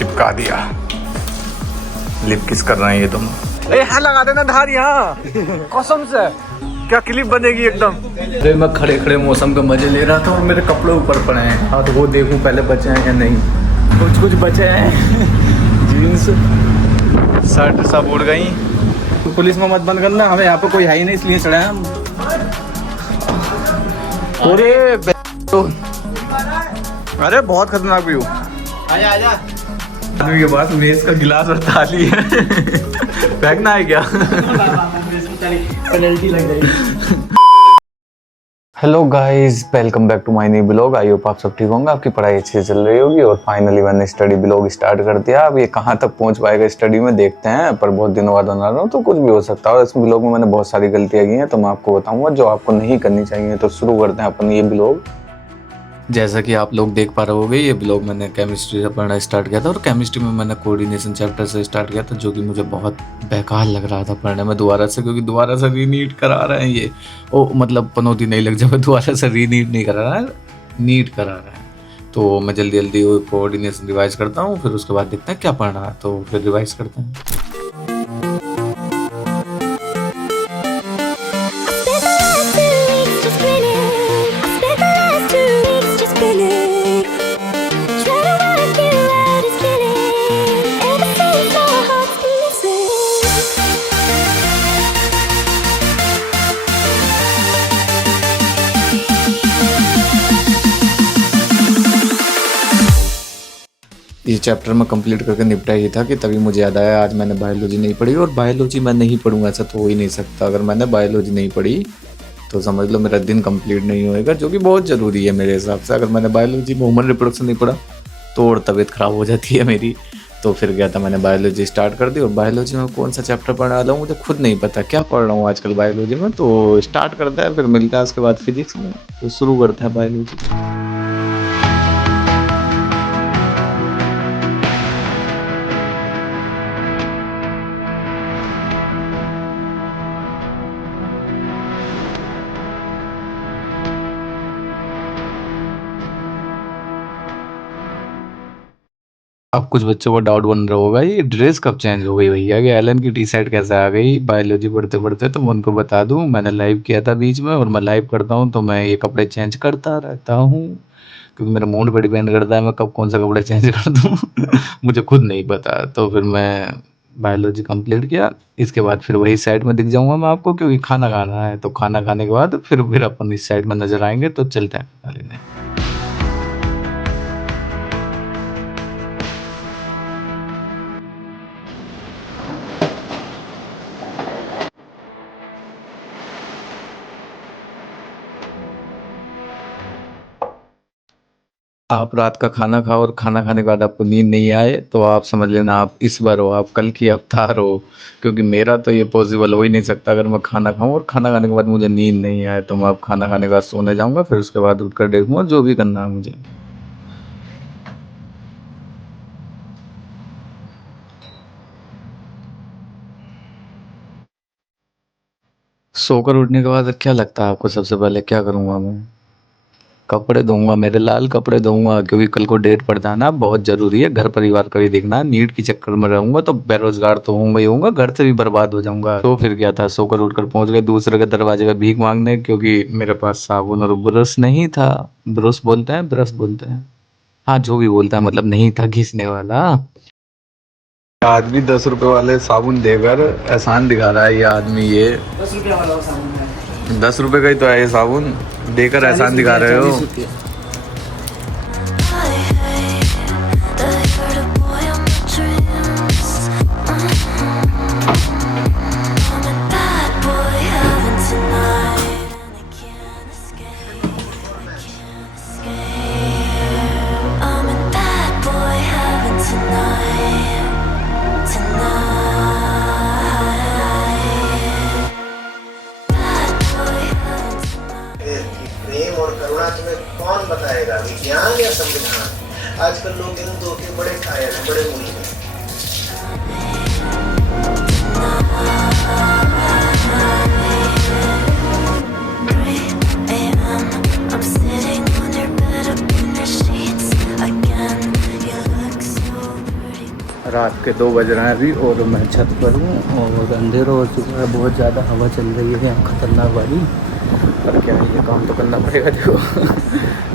चिपका दिया। लिप किस कर रहे हैं ये तुम? यहाँ लगा देना धार, यहाँ कसम से क्या क्लिप बनेगी एकदम। अरे मैं खड़े खड़े मौसम का मजे ले रहा था और मेरे कपड़े ऊपर पड़े हैं। हाँ तो वो देखूं पहले बचे हैं या नहीं। कुछ बचे हैं। जीन्स शर्ट सब उड़ गई। तो पुलिस में मत बंद करना, हमें यहाँ पे कोई है ही नहीं इसलिए चढ़े हैं हम। अरे बहुत खतरनाक व्यू। आजा आदमी के पास मेज का गिलास और थाली है। फेंकना है क्या? पेनल्टी लग गई। Hello guys, welcome back to my new blog. I hope आप सब ठीक होंगे, आपकी पढ़ाई अच्छी से चल रही होगी। और फाइनली मैंने स्टडी ब्लॉग स्टार्ट कर दिया। अब ये कहाँ तक पहुँच पाएगा स्टडी में देखते हैं, पर बहुत दिनों बाद बना रहा हूँ तो कुछ भी हो सकता है। और इस ब्लॉग में मैंने बहुत सारी गलतियाँ की हैं तो मैं आपको बताऊँगा जो आपको नहीं करनी चाहिए। तो शुरू करते हैं अपन ये ब्लॉग। जैसा कि आप लोग देख पा रहे होंगे, ये ब्लॉग मैंने केमिस्ट्री से पढ़ना स्टार्ट किया था और केमिस्ट्री में मैंने कोऑर्डिनेशन चैप्टर से स्टार्ट किया था, जो कि मुझे बहुत बेकार लग रहा था पढ़ने में दोबारा से, क्योंकि दोबारा से रीनीट करा रहे हैं ये। ओ मतलब पनौती नहीं लग जाए, दोबारा से रीनीट नहीं करा रहा है, नीट करा रहा है। तो मैं जल्दी जल्दी वो कोऑर्डिनेशन रिवाइज करता हूँ, फिर उसके बाद देखते हैं क्या पढ़ना है, तो फिर रिवाइज करते हैं। ये चैप्टर में कंप्लीट करके निपटा ही था कि तभी मुझे याद आया आज मैंने बायोलॉजी नहीं पढ़ी। और बायोलॉजी मैं नहीं पढ़ूंगा ऐसा तो हो ही नहीं सकता। अगर मैंने बायोलॉजी नहीं पढ़ी तो समझ लो मेरा दिन कंप्लीट नहीं होएगा, जो कि बहुत ज़रूरी है मेरे हिसाब से। अगर मैंने बायोलॉजी में ह्यूमन रिप्रोडक्शन नहीं पढ़ा तो और तबीयत ख़राब हो जाती है मेरी। तो फिर गया था मैंने बायोलॉजी स्टार्ट कर दी। और बायोलॉजी में कौन सा चैप्टर पढ़ने वाला हूँ मुझे खुद नहीं पता, क्या पढ़ रहा हूँ आजकल बायोलॉजी में। तो स्टार्ट करता है, फिर मिलता है उसके बाद फिजिक्स में। तो शुरू करते हैं बायोलॉजी। अब कुछ बच्चों को डाउट बन रहा होगा ये ड्रेस कब चेंज हो गई भैया, कि एलन की टी शर्ट कैसे आ गई बायोलॉजी पढ़ते पढ़ते। तो मैं उनको बता दूं, मैंने लाइव किया था बीच में, और मैं लाइव करता हूं तो मैं ये कपड़े चेंज करता रहता हूं, क्योंकि मेरे मूड पर डिपेंड करता है मैं कब कौन सा कपड़े चेंज कर दूं। मुझे खुद नहीं पता। तो फिर मैं बायोलॉजी कंप्लीट किया। इसके बाद फिर वही साइड में दिख जाऊंगा मैं आपको, क्योंकि खाना खाना है। तो खाना खाने के बाद फिर अपन इस साइड में नजर आएंगे। तो चलते हैं खाना लेने। आप रात का खाना खाओ और खाना खाने के बाद आपको नींद नहीं आए तो आप समझ लेना आप इस बार हो, आप कल की अवतार हो। क्योंकि मेरा तो ये पॉसिबल हो ही नहीं सकता। अगर मैं खाना खाऊं और खाना खाने के बाद मुझे नींद नहीं आए तो मैं अब खाना खाने के बाद सोने जाऊंगा, फिर उसके बाद उठकर देखूंगा जो भी करना है मुझे। सोकर उठने के बाद क्या लगता है आपको सबसे पहले क्या करूंगा मैं? कपड़े धोऊंगा, मेरे लाल कपड़े धोऊंगा, क्योंकि कल को डेट पर जाना बहुत जरूरी है। घर परिवार का भी देखना। नीट के चक्कर में रहूंगा तो बेरोजगार तो होऊंगा ही होऊंगा, घर से भी बर्बाद हो जाऊंगा। तो फिर क्या था, सोकर उठकर पहुंच गए दूसरे के दरवाजे पे भीख मांगने, क्योंकि मेरे पास साबुन और ब्रश नहीं था। ब्रश बोलते हैं, ब्रश बोलते हैं, हाँ जो भी बोलता है, मतलब नहीं था घिसने वाला। आदमी 10 रुपए वाले साबुन देकर एहसान दिखा रहा है ये आदमी। ये 10 रुपया वाला साबुन है। 10 रुपए का ही तो है ये साबुन, देकर एहसान दिखा रहे हो। प्रेम और करुणा तुम्हें कौन बताएगा, विज्ञान या संविधान? आजकल लोग इन दो के बड़े कायल हैं, बड़े मूल्य हैं। रात के 2 बज रहे हैं अभी और मैं छत पर हूँ और अंधेरा हो चुका है, बहुत ज़्यादा हवा चल रही है यहाँ खतरनाक वाली। पर क्या है, ये काम तो करना पड़ेगा। देखो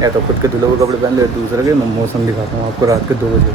या तो खुद के धुले हुए कपड़े पहन ले, दूसरे के मैं मौसम दिखाता हूँ आपको रात के 2 बजे।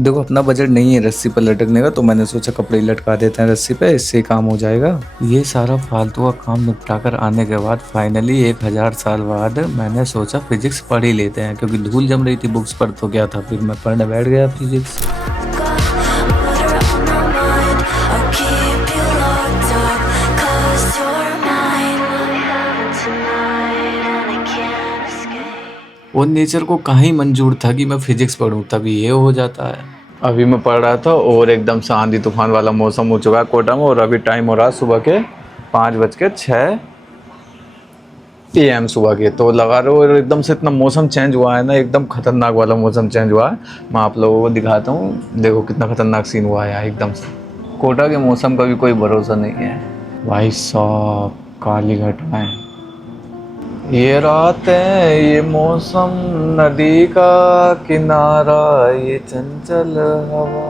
देखो अपना बजट नहीं है रस्सी पर लटकने का, तो मैंने सोचा कपड़े लटका देते हैं रस्सी पे, इससे काम हो जाएगा। ये सारा फालतू का काम निपटा कर आने के बाद फाइनली 1000 साल बाद मैंने सोचा फिजिक्स पढ़ ही लेते हैं, क्योंकि धूल जम रही थी बुक्स पर। तो क्या था, फिर मैं पढ़ने बैठ गया फिजिक्स। वो नेचर को कहीं मंजूर था कि मैं फिजिक्स पढ़ूं, तभी ये हो जाता है। अभी मैं पढ़ रहा था और एकदम से आंधी तूफान वाला मौसम हो चुका है कोटा में, और अभी टाइम हो रहा है सुबह के 5:06 AM सुबह के। तो लगा रहे हो, और एकदम से इतना मौसम चेंज हुआ है ना, एकदम खतरनाक वाला मौसम चेंज हुआ है। मैं आप लोगों को दिखाता हूँ, देखो कितना खतरनाक सीन हुआ है यहाँ एकदम से। कोटा के मौसम का भी कोई भरोसा नहीं है भाई साहब। काली घटनाएं, ये रातें, ये मौसम, नदी का किनारा, ये चंचल हवा।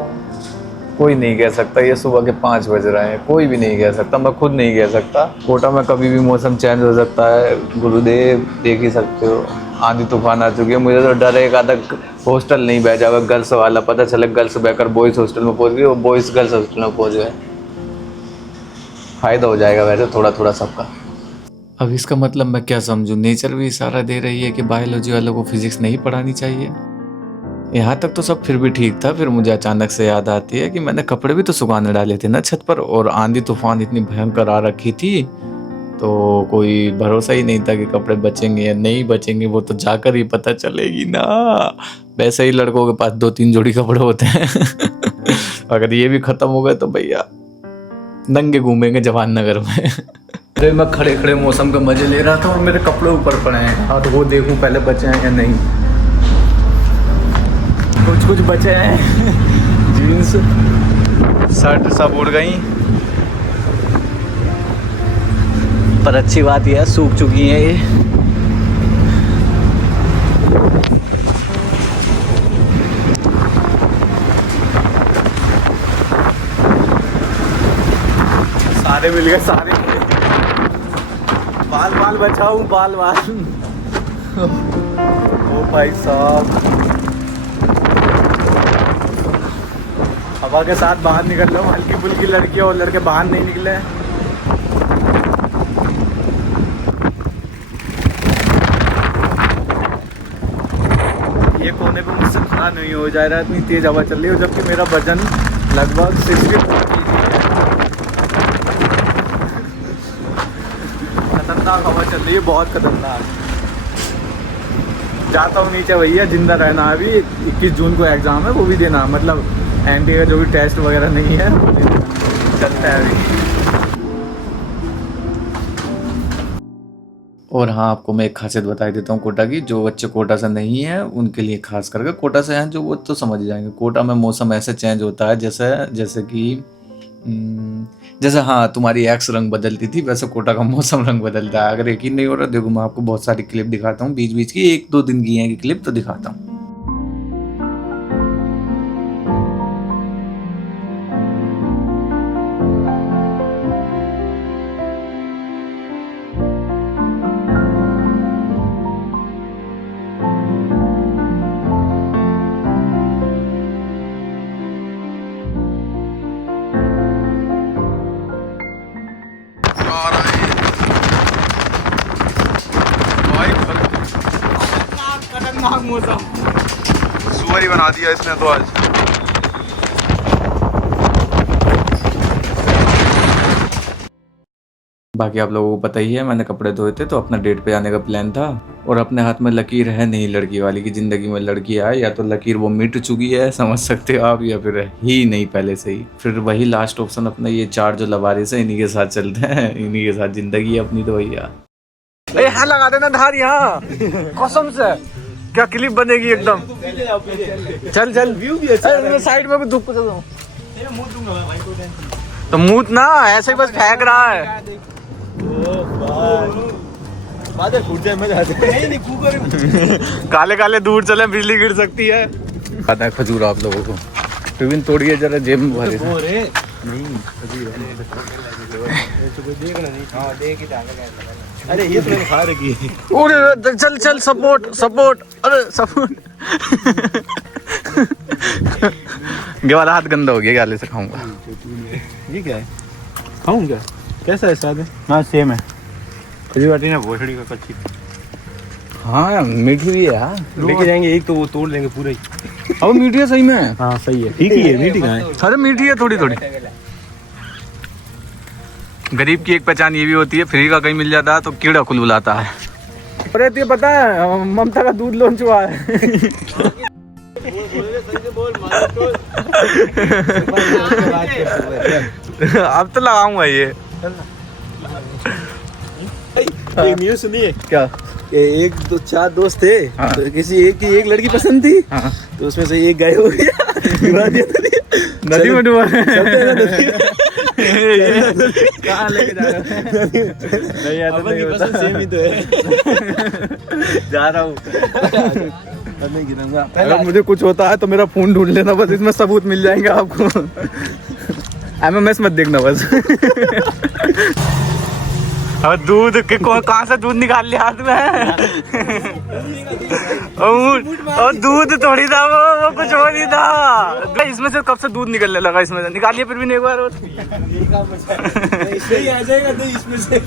कोई नहीं कह सकता, ये सुबह के 5 बज रहे हैं, कोई भी नहीं कह सकता, मैं खुद नहीं कह सकता। कोटा में कभी भी मौसम चेंज हो सकता है, गुरुदेव देख ही सकते हो। आंधी तूफान आ चुकी है, मुझे तो डर है एक आधा हॉस्टल नहीं बह जाएगा गर्ल्स वाला, पता चले गर्ल्स बहकर बॉयज़ हॉस्टल में पहुँच गई और बॉयज़ गर्ल्स हॉस्टल में पहुँच गए। फ़ायदा हो जाएगा वैसे थोड़ा थोड़ा सबका। अब इसका मतलब मैं क्या समझूं, नेचर भी इशारा दे रही है कि बायोलॉजी वालों को फिजिक्स नहीं पढ़ानी चाहिए। यहाँ तक तो सब फिर भी ठीक था, फिर मुझे अचानक से याद आती है कि मैंने कपड़े भी तो सुखाने डाले थे ना छत पर, और आंधी तूफान इतनी भयंकर आ रखी थी, तो कोई भरोसा ही नहीं था कि कपड़े बचेंगे या नहीं बचेंगे। वो तो जाकर ही पता चलेगी ना। वैसे ही लड़कों के पास 2-3 जोड़ी कपड़े होते हैं। अगर ये भी खत्म हो गए तो भैया नंगे घूमेंगे जवान नगर में। अरे मैं खड़े खड़े मौसम का मजे ले रहा था और मेरे कपड़े ऊपर पड़े हैं। हाँ तो वो देखूं पहले बचे हैं या नहीं। कुछ बचे हैं। जीन्स शर्ट सब उड़ गई, पर अच्छी बात यह है सूख चुकी हैं ये। सारे मिल गए, सारे बाल बचाऊं, बाल ओ भाई साहब, हवा के साथ बाहर निकल रहा हूँ। हल्की फुल्की लड़की और लड़के बाहर नहीं निकले। ये कोने पे मुझसे खड़ा नहीं हो जा रहा है, इतनी तेज हवा चल रही है, जबकि मेरा वजन लगभग 60। खतरनाक हवा चल रही है, बहुत खतरनाक। जाता हूँ नीचे भैया, जिंदा रहना। अभी 21 जून को एग्ज़ाम है, वो भी देना, मतलब एनटी का जो भी टेस्ट वगैरह नहीं है वो देना। चलता है अभी। और हाँ, आपको मैं एक खासियत बता देता हूँ कोटा की। जो बच्चे कोटा से नहीं है उनके लिए खास करके, कोटा से हैं जो वो तो समझ जाएंगे। कोटा में मौसम ऐसे चेंज होता है जैसे हाँ तुम्हारी एक्स रंग बदलती थी, वैसे कोटा का मौसम रंग बदलता है। अगर यकीन नहीं हो रहा, देखो मैं आपको बहुत सारी क्लिप दिखाता हूँ बीच बीच की, 1-2 दिन की है कि क्लिप तो दिखाता हूँ। खतरनाक मौसम, सुअर ही बना दिया इसने तो आज। बाकी आप लोगों को पता ही है, मैंने कपड़े धोए थे तो अपना डेट पे आने का प्लान था, और अपने हाथ में लकीर है नहीं लड़की वाली की। ज़िंदगी में लड़की आए या तो लकीर वो मिट चुकी है, समझ सकते हो आप, या फिर ही नहीं पहले से ही। फिर वही लास्ट ऑप्शन अपना ये 4 जो लवारिस है, इन्हीं के साथ चलते हैं, इन्हीं के साथ ज़िंदगी है अपनी तो भैया। यहाँ लगा देना धार यहाँ, कसम से क्या क्लिप बनेगी एकदम। चल चल व्यू भी अच्छा, साइड में भी धूप तो मूत ना ऐसे ही बस फेंक रहा है। काले काले दूर चले, बिजली गिर सकती है। पता है खजूर आप लोगों को, विभिन्न तोड़िए जरा, जेब में भरे। अरे ये तो खा रखी है। अरे चल चल, सपोर्ट सपोर्ट, अरे सपोर्ट। ये वाला हाथ गंदा हो गया, गाले से खाऊंगा। ये क्या है? खाऊं क्या? कैसा है स्वाद? हाँ सेम है। खजूर बाटी ना भोसड़ी का कच्ची। हाँ मीठी भी है यार। लेके जाएंगे एक तो वो तोड़ लेंगे पूरा ही। अब मीठी है सही में। हाँ सही है, ठीक ही है, मीठी कहाँ है? अरे मीठी है थोड़ी थोड़ी। गरीब की एक पहचान ये भी होती है, फ्री का कहीं मिल जाता है तो कीड़ा कुल बुलाता है। अरे तुझे पता है ममता का दूध लॉन्च हुआ है। अब तो लगाऊंगा ये। एक न्यूज़ सुनिए क्या? एक दो चार दोस्त थे। हाँ। तो किसी एक की एक लड़की पसंद थी। हाँ। तो उसमें से एक गायब हो गया। डुबा दिया नदी में डूबा। कहाँ लेके जा रहा नहीं आता, नहीं होता। सेम ही तो है। जा रहा हूँ। नहीं गिरूंगा। अगर मुझे कुछ होता है तो मेरा फोन ढूंढ लेना, बस इसमें सबूत मिल जाएंगे आपको। MMS मत देखना बस। अब दूध के कहाँ से दूध निकाल लिया हाथ में? और दूध थोड़ी था वो कुछ और ही था। इसमें से कब से दूध निकलने लगा, इसमें से निकालिए फिर भी नहीं एक बार। इसमें ही आ जाएगा तो इसमें से।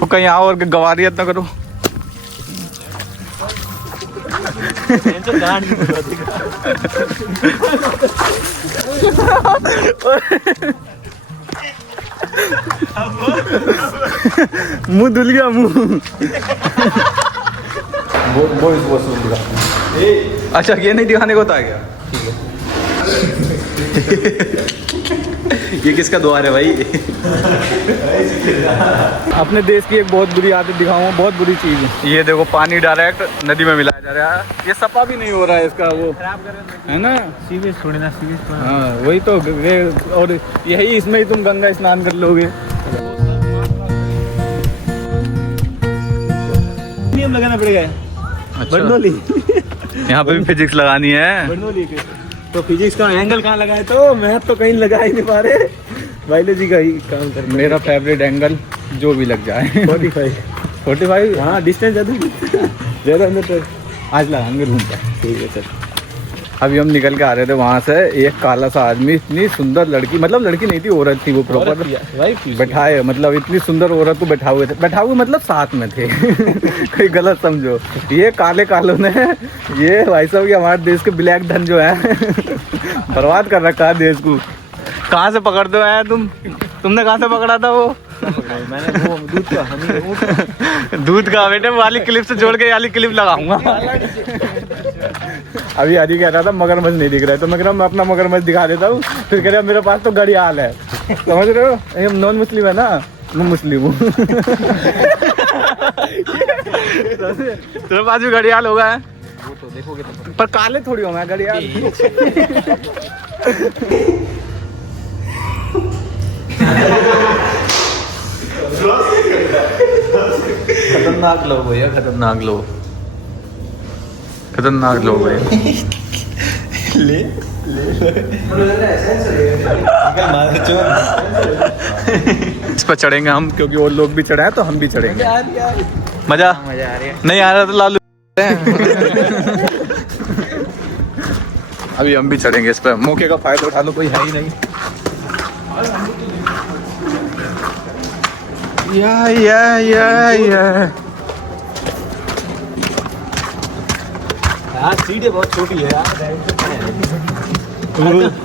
तो कहीं आओ और गवारियत ना करो। मुंह धुल गया मुंह। अच्छा ये नहीं दिखाने को था क्या? ये किसका द्वार है भाई? अपने देश की एक बहुत बुरी आदत दिखाऊंगा, बहुत बुरी चीज है। ये देखो पानी डायरेक्ट नदी में मिलाया जा रहा है। ये सफा भी नहीं हो रहा है इसका, वो है ना सीवेज छोड़े ना, सीवेज। हाँ वही तो। और यही इसमें ही तुम गंगा स्नान कर लोगे। नियम लगाना पड़ेगा। अच्छा। बर्नौली। यहाँ पे भी फिजिक्स लगानी है। बर्नौली के तो फिजिक्स का एंगल कहाँ लगाए? तो मैथ तो कहीं लगा ही नहीं पा रहे, बायोलॉजी का ही काम कर। मेरा फेवरेट एंगल जो भी लग जाए। 45। हाँ डिस्टेंस ज़्यादा अंदर तो आज लगाएंगे रूम पर। ठीक है सर। अभी हम निकल के आ रहे थे वहाँ से, एक काला सा आदमी, इतनी सुंदर लड़की, मतलब लड़की नहीं थी, औरत थी वो प्रॉपर बैठाए, मतलब इतनी सुंदर औरत को बैठा हुए थे, बैठा हुए मतलब साथ में थे। कोई गलत समझो। ये काले कालों ने, ये भाई साहब ये हमारे देश के ब्लैक धन जो है बर्बाद कर रखा है देश को। कहाँ से पकड़ दो है तुमने कहाँ से पकड़ा था वो? मैंने वो दूध का बेटे, वाली क्लिप से जोड़ के वाली क्लिप लगाऊंगा। अभी हरी कह रहा था मगरमच्छ नहीं दिख रहा है, तो मैं कह रहा मैं अपना मगरमच्छ दिखा देता हूँ। फिर कह रहा मेरे पास तो घड़ियाल है। समझ रहे हो, ये नॉन मुस्लिम है ना, मैं मुस्लिम हूँ। तेरे पास भी घड़ियाल होगा है? वो तो देखोगे तो पर काले थोड़ी होंगे घड़ियाल। खतरनाक लोग हो यार, खतरनाक लोग। खतरनाक लोग है। ले इस पर चढ़ेंगे हम, क्योंकि और लोग भी चढ़े हैं तो हम भी चढ़ेंगे। मजा आ रही है। नहीं आ रहा तो लालू। अभी हम भी चढ़ेंगे इस पर, मौके का फायदा उठा लो, कोई है ही नहीं। या यार सीढ़ी बहुत छोटी है यार।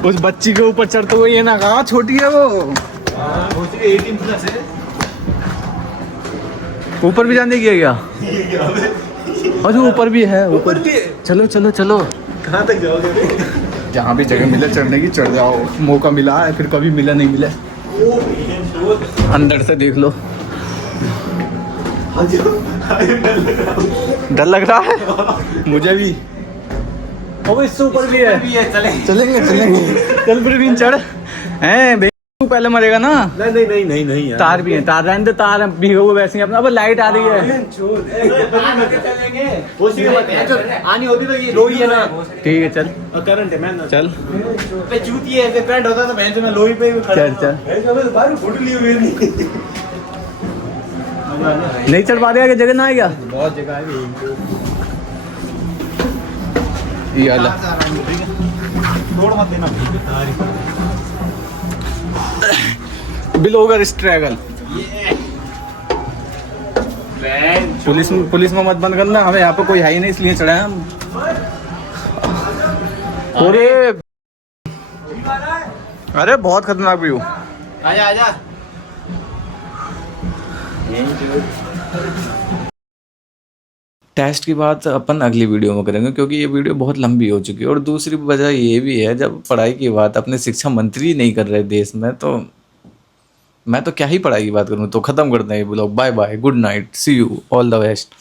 उस बच्ची के ऊपर चढ़ते हुए ये ना कहा छोटी है वो। 18+ है। ऊपर भी जाने की क्या? अरे ऊपर भी है, ऊपर भी है। चलो चलो चलो, कहाँ तक जाओगे? जहाँ भी जगह मिले चढ़ने की चढ़ जाओ। मौका मिला है, फिर कभी मिला नहीं मिला। अंदर से देख लो। डर लग रहा है मुझे भी। ओ इससे ऊपर भी है। चलेंगे चल प्रवीण चढ़ हैं तू पहले मरेगा ना। नहीं यार। तार भी है, तार रहने दे, तार भीगे हुए वैसे ही अपना। अब लाइट आ रही है। आनी होती तो ये लोही है ना। ठीक है चल करंट है मैं चल पे जूती है करंट होता तो मैं लोही पे चल बाहर फुट ली हुई नहीं चढ़ पा देगा कि जगह ना आएगा। बहुत जगह है ये वाला छोड़ मत देना बिलोगर स्ट्रगल। पुलिस में मत बंद करना, हमें यहाँ पे कोई है ही नहीं इसलिए चढ़े हैं हम। अरे बहुत खतरनाक व्यू। आजा टेस्ट की बात अपन अगली वीडियो में करेंगे क्योंकि ये वीडियो बहुत लंबी हो चुकी है। और दूसरी वजह ये भी है, जब पढ़ाई की बात अपने शिक्षा मंत्री नहीं कर रहे देश में, तो मैं तो क्या ही पढ़ाई की बात करूँ। तो ख़त्म करते हैं ये blog. Bye bye, good night, see you, all the best.